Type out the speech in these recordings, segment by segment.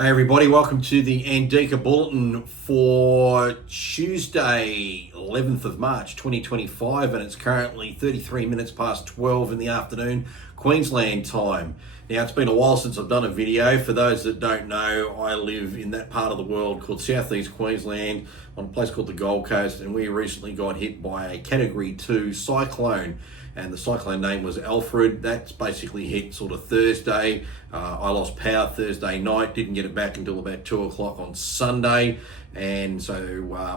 Hey everybody, welcome to the ANDIKA Bulletin for Tuesday, 11th of March 2025, and it's currently 33 minutes past 12 in the afternoon, Queensland time. Now, it's been a while since I've done a video. For those that don't know, I live in that part of the world called Southeast Queensland on a place called the Gold Coast, and we recently got hit by a Category 2 cyclone. And the cyclone name was Alfred. That's basically hit sort of Thursday. I lost power Thursday night, didn't get it back until about 2 o'clock on Sunday. And so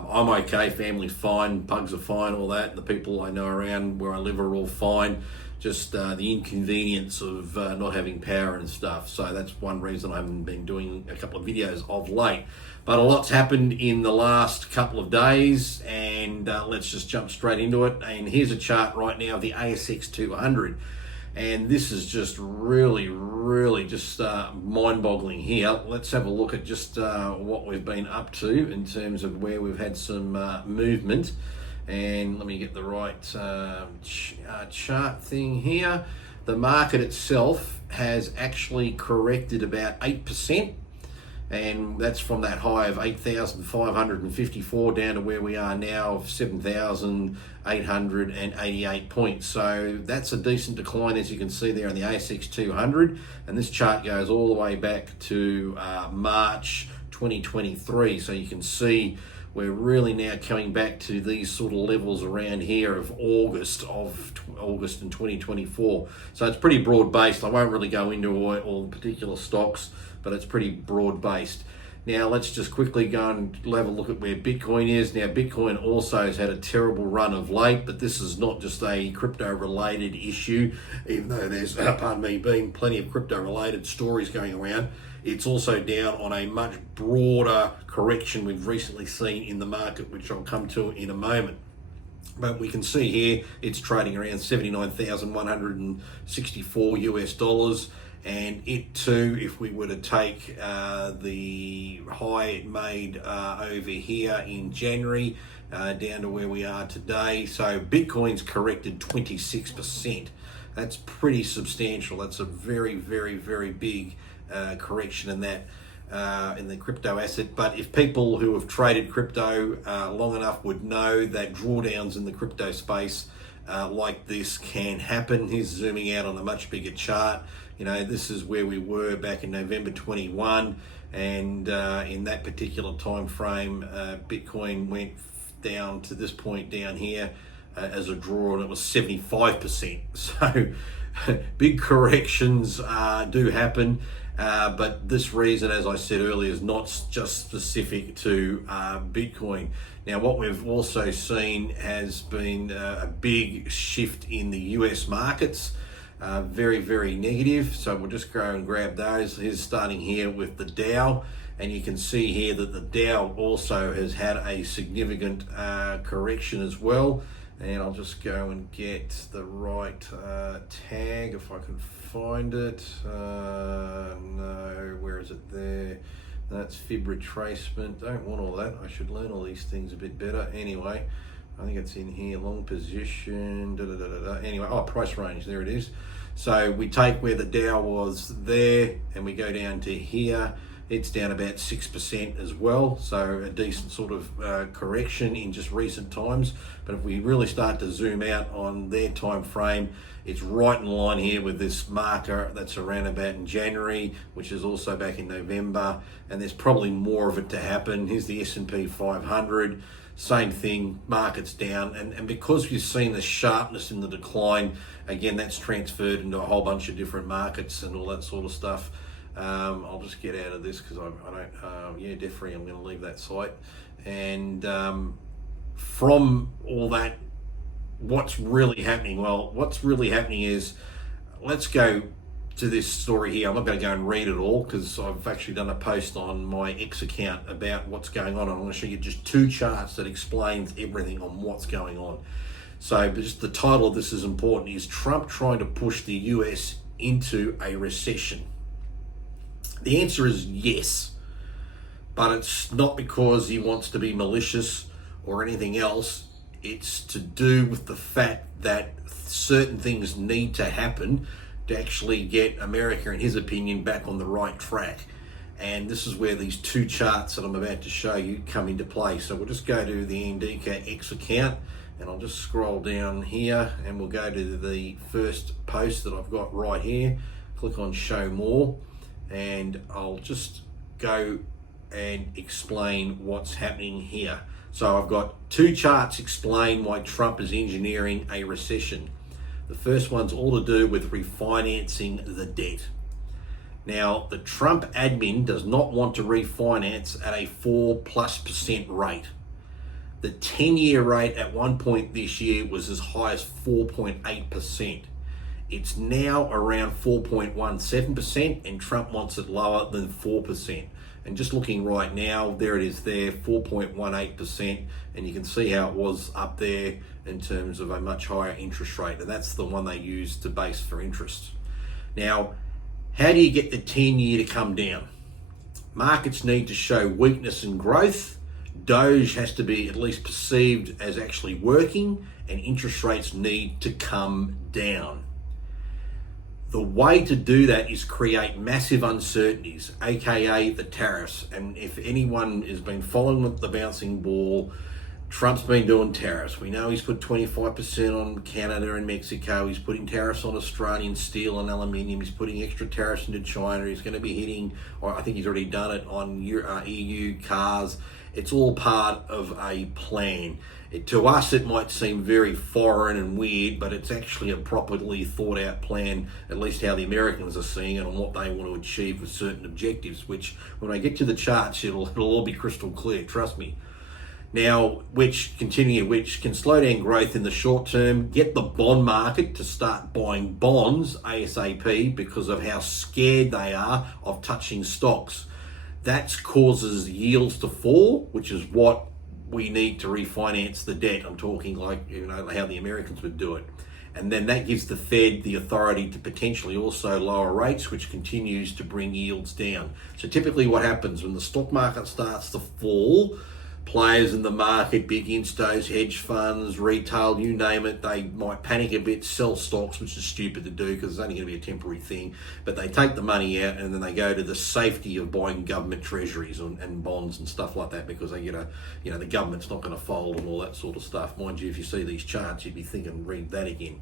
I'm okay, family's fine, pugs are fine, all that. The people I know around where I live are all fine. Just the inconvenience of not having power and stuff. So that's one reason I haven't been doing a couple of videos of late. But a lot's happened in the last couple of days, and let's just jump straight into it. And here's a chart right now of the ASX 200. And this is just really just mind-boggling here. Let's have a look at just what we've been up to in terms of where we've had some movement. And let me get the right chart thing here. The market itself has actually corrected about 8%. And that's from that high of 8,554 down to where we are now of 7,888 points. So that's a decent decline, as you can see there in the ASX 200. And this chart goes all the way back to March 2023. So you can see we're really now coming back to these sort of levels around here of August in 2024. So it's pretty broad based. I won't really go into all the particular stocks, but it's pretty broad based. Now let's just quickly go and have a look at where Bitcoin is. Now Bitcoin also has had a terrible run of late, but this is not just a crypto related issue, even though there's, pardon me, been plenty of crypto related stories going around. It's also down on a much broader correction we've recently seen in the market, which I'll come to in a moment. But we can see here it's trading around 79,164 US dollars. And it too, if we were to take the high it made over here in January down to where we are today. So Bitcoin's corrected 26%. That's pretty substantial. That's a very big correction in that in the crypto asset. But if people who have traded crypto long enough would know that drawdowns in the crypto space like this can happen. Here's zooming out on a much bigger chart. You know, this is where we were back in November 21, and in that particular time frame, Bitcoin went down to this point down here as a draw, and it was 75%. So big corrections do happen, but this reason, as I said earlier, is not just specific to Bitcoin. Now, what we've also seen has been a big shift in the US markets. Very negative. So we'll just go and grab those. Here's starting here with the Dow, and you can see here that the Dow also has had a significant correction as well. And I'll just go and get the right tag if I can find it. No, where is it there? That's fib retracement. Don't want all that. I should learn all these things a bit better. Anyway, I think it's in here, long position, Anyway, price range, there it is. So we take where the Dow was there and we go down to here. It's down about 6% as well. So a decent sort of correction in just recent times. But if we really start to zoom out on their time frame, it's right in line here with this marker that's around about in January, which is also back in November. And there's probably more of it to happen. Here's the S&P 500. Same thing, market's down, and because we've seen the sharpness in the decline, again, that's transferred into a whole bunch of different markets and all that sort of stuff. I'll just get out of this because I don't, definitely I'm going to leave that site. And from all that, what's really happening? Well, what's really happening is, let's go to this story here. I'm not going to go and read it all because I've actually done a post on my X account about what's going on. I'm going to show you just two charts that explains everything on what's going on. So just the title of this is important, is Trump trying to push the US into a recession? The answer is yes, but it's not because he wants to be malicious or anything else. It's to do with the fact that certain things need to happen to actually get America, in his opinion, back on the right track. And this is where these two charts that I'm about to show you come into play. So we'll just go to the ANDIKA X account, and I'll just scroll down here, and we'll go to the first post that I've got right here. Click on show more, and I'll just go and explain what's happening here. So I've got two charts explain why Trump is engineering a recession. The first one's all to do with refinancing the debt. Now, the Trump admin does not want to refinance at a 4+% rate. The 10-year rate at one point this year was as high as 4.8%. It's now around 4.17%, and Trump wants it lower than 4%. And just looking right now, there it is there, 4.18%, and you can see how it was up there in terms of a much higher interest rate, and that's the one they use to base for interest. Now, how do you get the 10-year to come down? Markets need to show weakness and growth. Doge has to be at least perceived as actually working, and interest rates need to come down. The way to do that is create massive uncertainties, aka the tariffs. And if anyone has been following the bouncing ball, Trump's been doing tariffs. We know he's put 25% on Canada and Mexico. He's putting tariffs on Australian steel and aluminium. He's putting extra tariffs into China. He's going to be hitting, or I think he's already done it, on EU cars. It's all part of a plan. To us, it might seem very foreign and weird, but it's actually a properly thought out plan, at least how the Americans are seeing it, and what they want to achieve with certain objectives, which when I get to the charts, it'll all be crystal clear, trust me. Now, which can slow down growth in the short term, get the bond market to start buying bonds ASAP because of how scared they are of touching stocks. That causes yields to fall, which is what we need to refinance the debt. I'm talking like, how the Americans would do it. And then that gives the Fed the authority to potentially also lower rates, which continues to bring yields down. So typically what happens when the stock market starts to fall, players in the market, big instos, hedge funds, retail, you name it, they might panic a bit, sell stocks, which is stupid to do because it's only going to be a temporary thing. But they take the money out and then they go to the safety of buying government treasuries and bonds and stuff like that, because they get the government's not going to fold and all that sort of stuff. Mind you, if you see these charts, you'd be thinking, read that again.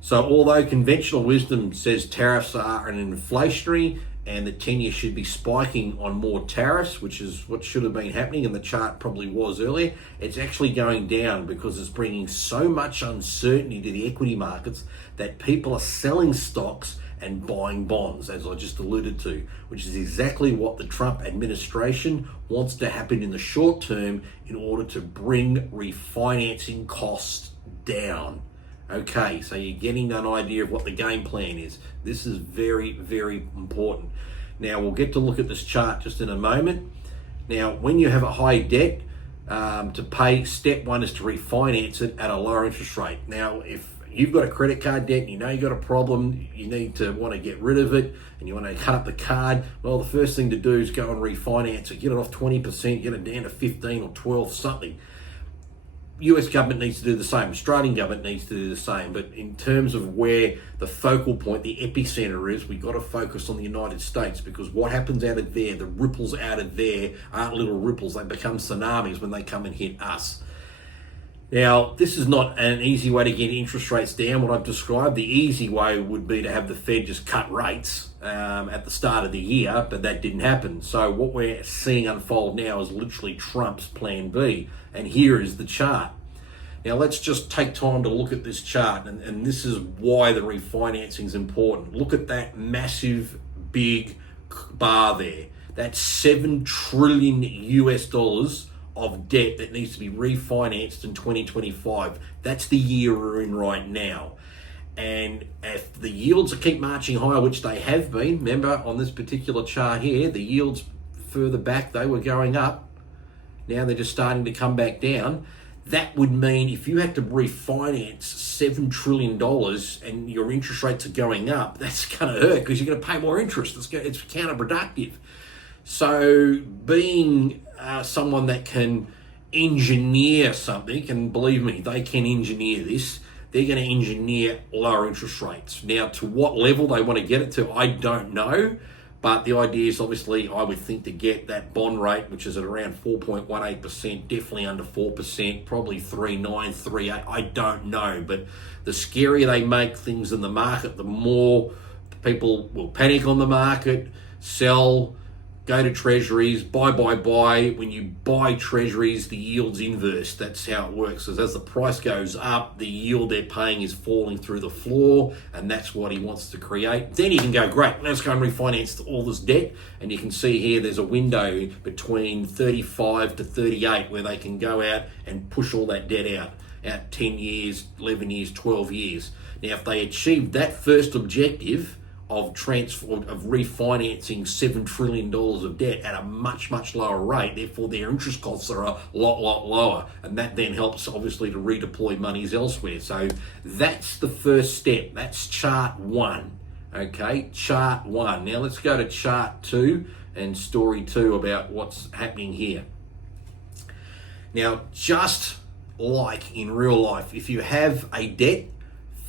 So although conventional wisdom says tariffs are an inflationary and the 10-year should be spiking on more tariffs, which is what should have been happening, and the chart probably was earlier, it's actually going down because it's bringing so much uncertainty to the equity markets that people are selling stocks and buying bonds, as I just alluded to, which is exactly what the Trump administration wants to happen in the short term in order to bring refinancing costs down. Okay, so you're getting an idea of what the game plan is. This is very, very important. Now, we'll get to look at this chart just in a moment. Now, when you have a high debt to pay, step one is to refinance it at a lower interest rate. Now, if you've got a credit card debt and you know you've got a problem, you want to get rid of it, and you want to cut up the card, well, the first thing to do is go and refinance it. Get it off 20%, get it down to 15 or 12, something. US government needs to do the same, Australian government needs to do the same, but in terms of where the focal point, the epicenter is, we've got to focus on the United States, because what happens out of there, the ripples out of there aren't little ripples, they become tsunamis when they come and hit us. Now, this is not an easy way to get interest rates down, what I've described. The easy way would be to have the Fed just cut rates at the start of the year, but that didn't happen. So what we're seeing unfold now is literally Trump's plan B, and here is the chart. Now let's just take time to look at this chart, and this is why the refinancing is important. Look at that massive big bar there. That's $7 trillion US dollars of debt that needs to be refinanced in 2025. That's the year we're in right now. And if the yields keep marching higher, which they have been, remember on this particular chart here, the yields further back, they were going up. Now they're just starting to come back down. That would mean if you had to refinance $7 trillion and your interest rates are going up, that's going to hurt because you're going to pay more interest. It's counterproductive. So being someone that can engineer something, and believe me, they can engineer this, they're going to engineer lower interest rates. Now, to what level they want to get it to, I don't know. But the idea is obviously, I would think, to get that bond rate, which is at around 4.18%, definitely under 4%, probably 3.9, 3.8, I don't know. But the scarier they make things in the market, the more people will panic on the market, sell, go to treasuries, buy. When you buy treasuries, the yield's inverse. That's how it works. As the price goes up, the yield they're paying is falling through the floor, and that's what he wants to create. Then you can go, great, let's go and refinance all this debt. And you can see here there's a window between 35 to 38 where they can go out and push all that debt out 10 years, 11 years, 12 years. Now, if they achieve that first objective of refinancing $7 trillion of debt at a much lower rate, therefore their interest costs are a lot lower, and that then helps obviously to redeploy monies elsewhere. So that's the first step. That's chart 1. Okay, chart 1. Now let's go to chart 2 and story 2 about what's happening here. Now, just like in real life, if you have a debt,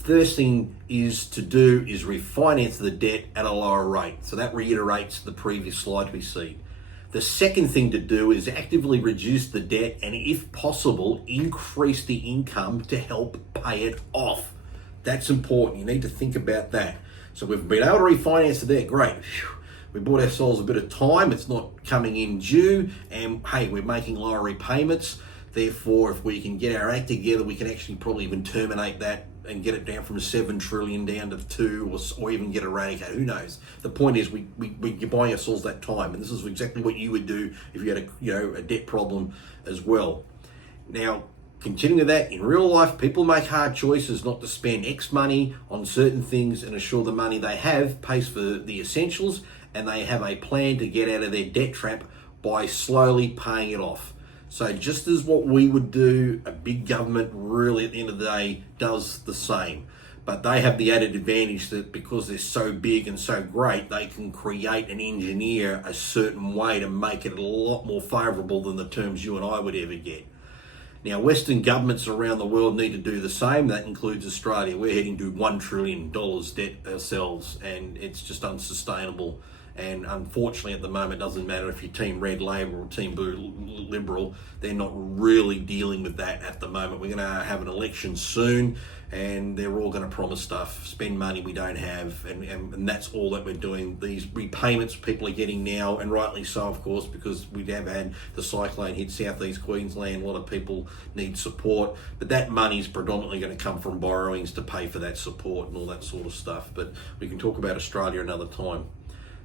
first thing is to do is refinance the debt at a lower rate. So that reiterates the previous slide we see. The second thing to do is actively reduce the debt and, if possible, increase the income to help pay it off. That's important. You need to think about that. So we've been able to refinance the debt. Great. We bought ourselves a bit of time. It's not coming in due, and hey, we're making lower repayments. Therefore, if we can get our act together, we can actually probably even terminate that and get it down from 7 trillion down to 2, or even get eradicated. Who knows? The point is, we're buying ourselves that time, and this is exactly what you would do if you had a debt problem as well. Now, continuing with that, in real life, people make hard choices not to spend X money on certain things and assure the money they have pays for the essentials, and they have a plan to get out of their debt trap by slowly paying it off. So just as what we would do, a big government really at the end of the day does the same. But they have the added advantage that because they're so big and so great, they can create and engineer a certain way to make it a lot more favourable than the terms you and I would ever get. Now, Western governments around the world need to do the same. That includes Australia. We're heading to $1 trillion debt ourselves, and it's just unsustainable. And unfortunately, at the moment, it doesn't matter if you're Team Red Labor or Team Blue Liberal, they're not really dealing with that at the moment. We're going to have an election soon, and they're all going to promise stuff, spend money we don't have, and that's all that we're doing. These repayments people are getting now, and rightly so, of course, because we have had the cyclone hit southeast Queensland. A lot of people need support, but that money's predominantly going to come from borrowings to pay for that support and all that sort of stuff. But we can talk about Australia another time.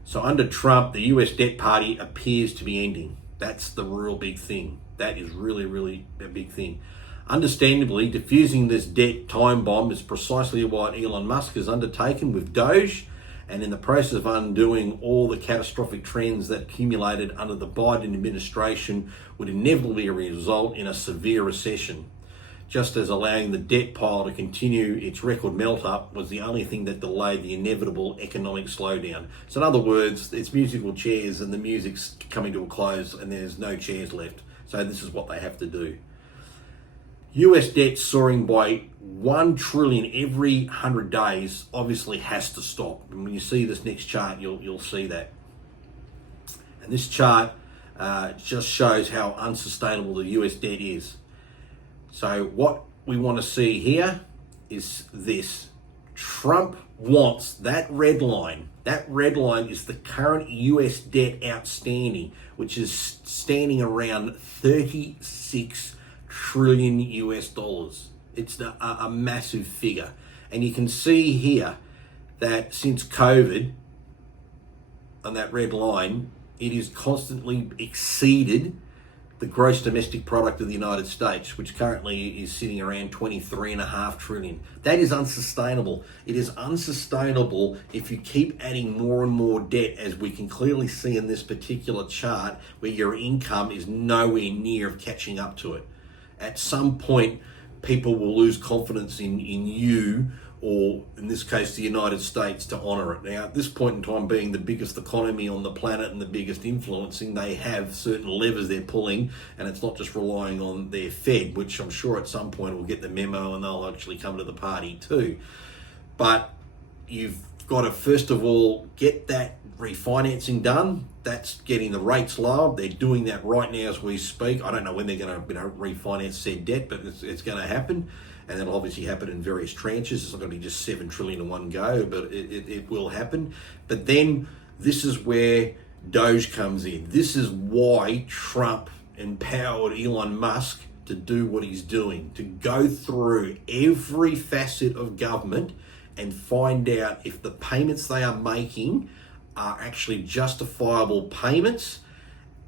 So under Trump, the US debt party appears to be ending. That's the real big thing. That is really a big thing. Understandably, diffusing this debt time bomb is precisely what Elon Musk has undertaken with Doge, and in the process of undoing all the catastrophic trends that accumulated under the Biden administration would inevitably result in a severe recession. Just as allowing the debt pile to continue its record melt-up was the only thing that delayed the inevitable economic slowdown. So in other words, it's musical chairs and the music's coming to a close and there's no chairs left. So this is what they have to do. US debt soaring by $1 trillion every 100 days obviously has to stop. And when you see this next chart, you'll see that. And this chart just shows how unsustainable the US debt is. So what we want to see here is this. Trump wants that red line. That red line is the current US debt outstanding, which is standing around 36 trillion US dollars. It's a massive figure. And you can see here that since COVID, on that red line, it is constantly exceeded the gross domestic product of the United States, which currently is sitting around 23.5 trillion. That is unsustainable. It is unsustainable if you keep adding more and more debt, as we can clearly see in this particular chart, where your income is nowhere near of catching up to it. At some point, people will lose confidence in you, or in this case, the United States, to honour it. Now, at this point in time, being the biggest economy on the planet and the biggest influencing, they have certain levers they're pulling, and it's not just relying on their Fed, which I'm sure at some point will get the memo and they'll actually come to the party too. But you've got to, first of all, get that refinancing done. That's getting the rates lower. They're doing that right now as we speak. I don't know when they're going to refinance said debt, but it's going to happen. And that'll obviously happen in various tranches. It's not going to be just $7 trillion in one go, but it will happen. But then this is where Doge comes in. This is why Trump empowered Elon Musk to do what he's doing, to go through every facet of government and find out if the payments they are making are actually justifiable payments,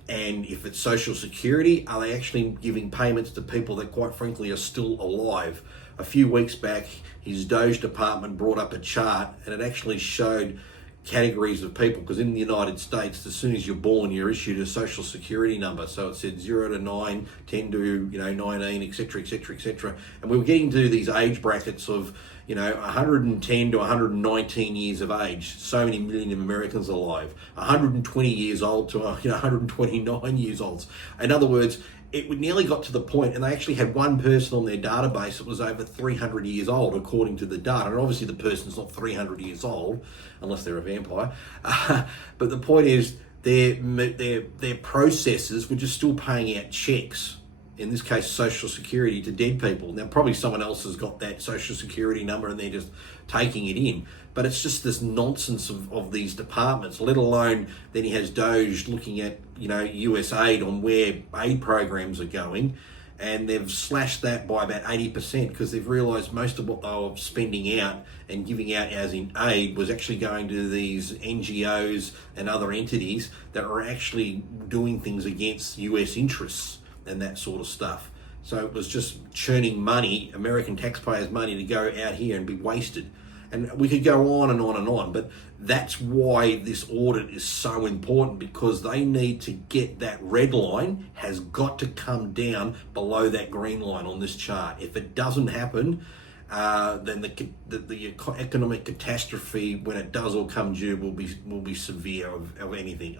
and if it's Social Security, are they actually giving payments to people that quite frankly are still alive? A few weeks back, his Doge department brought up a chart and it actually showed categories of people, because in the United States, as soon as you're born, you're issued a Social Security number. So it said 0 to 9, 10 to 19, etc., etc., etc. And we were getting to these age brackets of 110 to 119 years of age. So many million Americans alive. 120 years old to 129 years old. In other words, it nearly got to the point, and they actually had one person on their database that was over 300 years old, according to the data. And obviously the person's not 300 years old, unless they're a vampire. But the point is, their processes were just still paying out checks, in this case Social Security, to dead people. Now probably someone else has got that Social Security number and they're just taking it in. But it's just this nonsense of these departments, let alone then he has Doge looking at US aid on where aid programs are going, and they've slashed that by about 80% because they've realised most of what they were spending out and giving out as in aid was actually going to these NGOs and other entities that are actually doing things against US interests and that sort of stuff. So it was just churning money, American taxpayers' money, to go out here and be wasted. And we could go on and on and on, but that's why this audit is so important, because they need to get that red line has got to come down below that green line on this chart. If it doesn't happen, then the economic catastrophe, when it does all come due, will be severe of anything.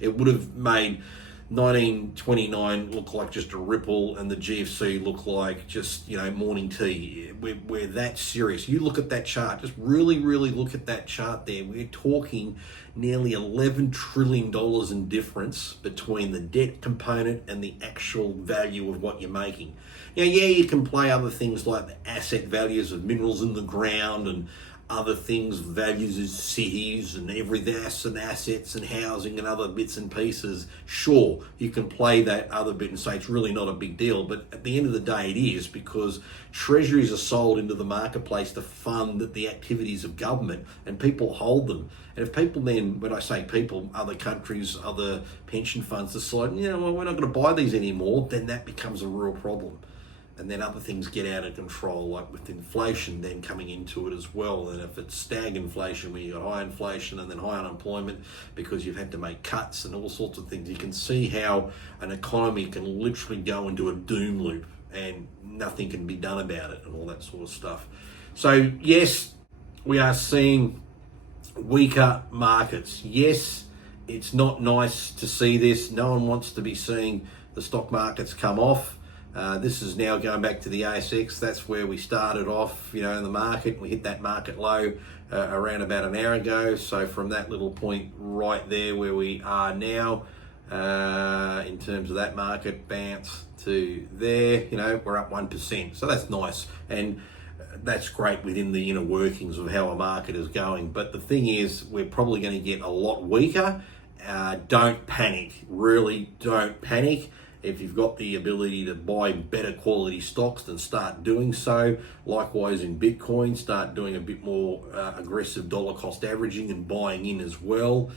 It would have made 1929 look like just a ripple, and the GFC look like just morning tea. We're that serious. You look at that chart, just really look at that chart there. We're talking nearly $11 trillion in difference between the debt component and the actual value of what you're making. Now, yeah, you can play other things like the asset values of minerals in the ground and other things, values of cities and and assets and housing and other bits and pieces. Sure, you can play that other bit and say it's really not a big deal, but at the end of the day it is, because treasuries are sold into the marketplace to fund the activities of government, and people hold them. And if people then, when I say people, other countries, other pension funds decide, well, we're not going to buy these anymore, then that becomes a real problem. And then other things get out of control, like with inflation then coming into it as well. And if it's stagflation, where you've got high inflation and then high unemployment because you've had to make cuts and all sorts of things, you can see how an economy can literally go into a doom loop and nothing can be done about it and all that sort of stuff. So yes, we are seeing weaker markets. Yes, it's not nice to see this. No one wants to be seeing the stock markets come off. This is now going back to the ASX. That's where we started off, in the market. We hit that market low around about an hour ago. So from that little point right there where we are now, in terms of that market bounce to there, we're up 1%. So that's nice. And that's great within the inner workings of how a market is going. But the thing is, we're probably going to get a lot weaker. Don't panic. Really don't panic. If you've got the ability to buy better quality stocks, then start doing so. Likewise in Bitcoin, start doing a bit more aggressive dollar cost averaging and buying in as well.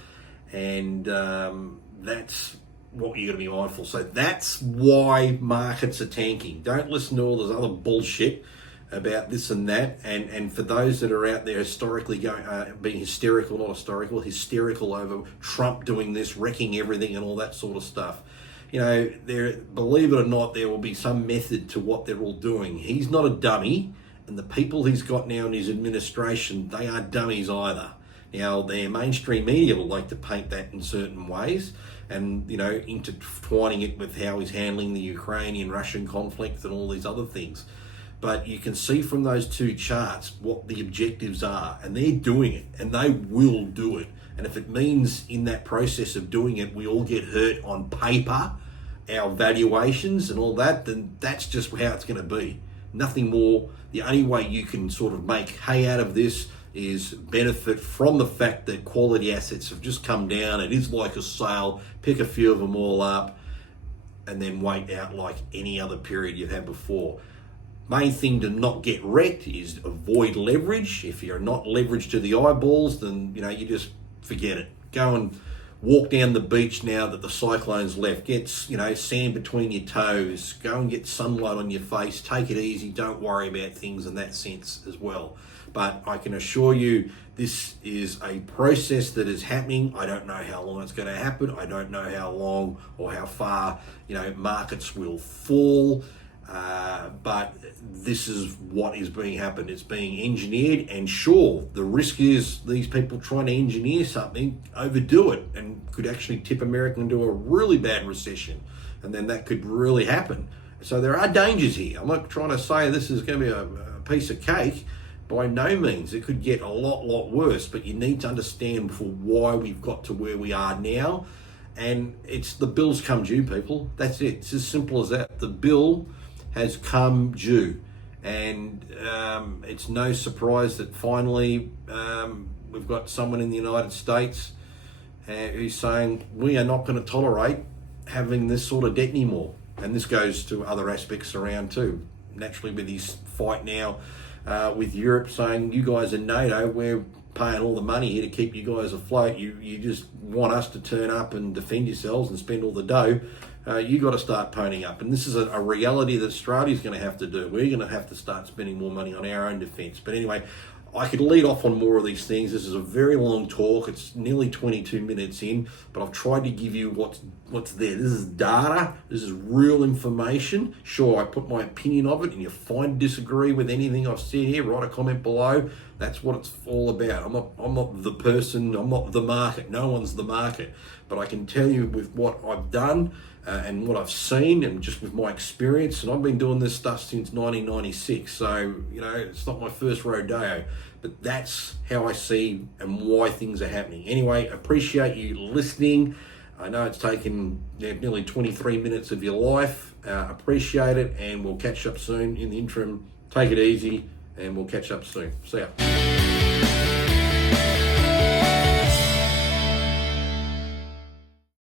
And that's what you're going to be mindful. So that's why markets are tanking. Don't listen to all this other bullshit about this and that. And for those that are out there historically being hysterical over Trump doing this, wrecking everything and all that sort of stuff. Believe it or not, there will be some method to what they're all doing. He's not a dummy, and the people he's got now in his administration, they aren't dummies either. Now, their mainstream media will like to paint that in certain ways, and, intertwining it with how he's handling the Ukrainian-Russian conflict and all these other things. But you can see from those two charts what the objectives are, and they're doing it, and they will do it. And if it means in that process of doing it, we all get hurt on paper, our valuations and all that, then that's just how it's going to be. Nothing more. The only way you can sort of make hay out of this is benefit from the fact that quality assets have just come down. It is like a sale. Pick a few of them all up and then wait out like any other period you've had before. Main thing to not get wrecked is avoid leverage. If you're not leveraged to the eyeballs, then you just forget it. Go and walk down the beach now that the cyclone's left. Get sand between your toes. Go and get sunlight on your face. Take it easy. Don't worry about things in that sense as well. But I can assure you this is a process that is happening. I don't know how long it's going to happen. I don't know how long or how far markets will fall. But this is what is being happened. It's being engineered, and sure, the risk is these people trying to engineer something, overdo it, and could actually tip America into a really bad recession, and then that could really happen. So there are dangers here. I'm not trying to say this is going to be a piece of cake. By no means. It could get a lot worse, but you need to understand why we've got to where we are now, and it's the bills come due, people. That's it. It's as simple as that. The bill has come due, and it's no surprise that finally we've got someone in the United States who's saying we are not going to tolerate having this sort of debt anymore. And this goes to other aspects around too. Naturally, with this fight now with Europe saying, you guys in NATO, we're paying all the money here to keep you guys afloat. You just want us to turn up and defend yourselves and spend all the dough. You got to start ponying up. And this is a reality that Australia's going to have to do. We're going to have to start spending more money on our own defence. But anyway, I could lead off on more of these things. This is a very long talk. It's nearly 22 minutes in, but I've tried to give you what's there. This is data. This is real information. Sure, I put my opinion of it, and you disagree with anything I've said here, write a comment below. That's what it's all about. I'm not the person. I'm not the market. No one's the market. But I can tell you with what I've done and what I've seen, and just with my experience, and I've been doing this stuff since 1996. So it's not my first rodeo, but that's how I see and why things are happening. Anyway, appreciate you listening. I know it's taken nearly 23 minutes of your life. Appreciate it, and we'll catch up soon. In the interim, take it easy, and we'll catch up soon. See ya.